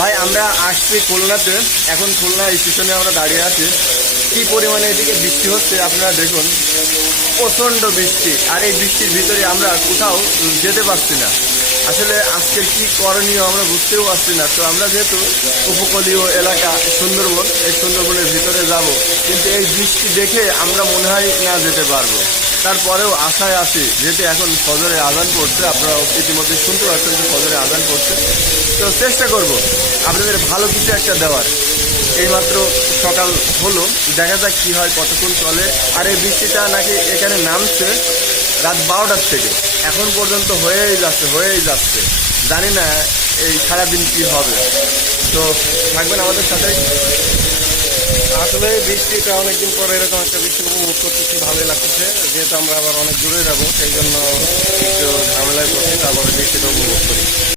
ভাই আমরা আসছি খুলনাতে, এখন খুলনা স্টেশনে আমরা দাঁড়িয়ে আছি। কি পরিমাণে এদিকে বৃষ্টি হচ্ছে আপনারা দেখুন, প্রচণ্ড বৃষ্টি। আর এই বৃষ্টির ভিতরে আমরা কোথাও যেতে পারছি না। আসলে আজকের কি করণীয় আমরা বুঝতেও পারছি না। তো আমরা যেহেতু উপকূলীয় এলাকা সুন্দরবন, এই সুন্দরবনের ভিতরে যাব, কিন্তু এই বৃষ্টি দেখে আমরা মনে হয় না যেতে পারবো। তারপরেও আশায় আছি, যেহেতু এখন ফজরে আজান পড়ছে, আপনারা ইতিমধ্যে শুনতে পাচ্ছেন যে ফজরে আজান পড়ছে। তো চেষ্টা করব আপনাদের ভালো কিছু একটা দেওয়ার। এইমাত্র সকাল হলো, দেখা যাক কি হয়, কতক্ষণ চলে। আর এই বৃষ্টিটা নাকি এখানে নামছে রাত 12টার থেকে, এখন পর্যন্ত হয়েই যাচ্ছে। জানি না এই সারাদিন কি হবে। তো থাকবেন আমাদের সাথে। আসলে বৃষ্টিটা অনেকদিন পরে এরকম একটা বৃষ্টি উপভোগ করতেছি, ভালোই লাগতেছে। যেহেতু আমরা আবার অনেক দূরে যাবো, সেই জন্য একটু ঝামেলায় পড়ছি, তারপরে বৃষ্টিটা উপভোগ করি।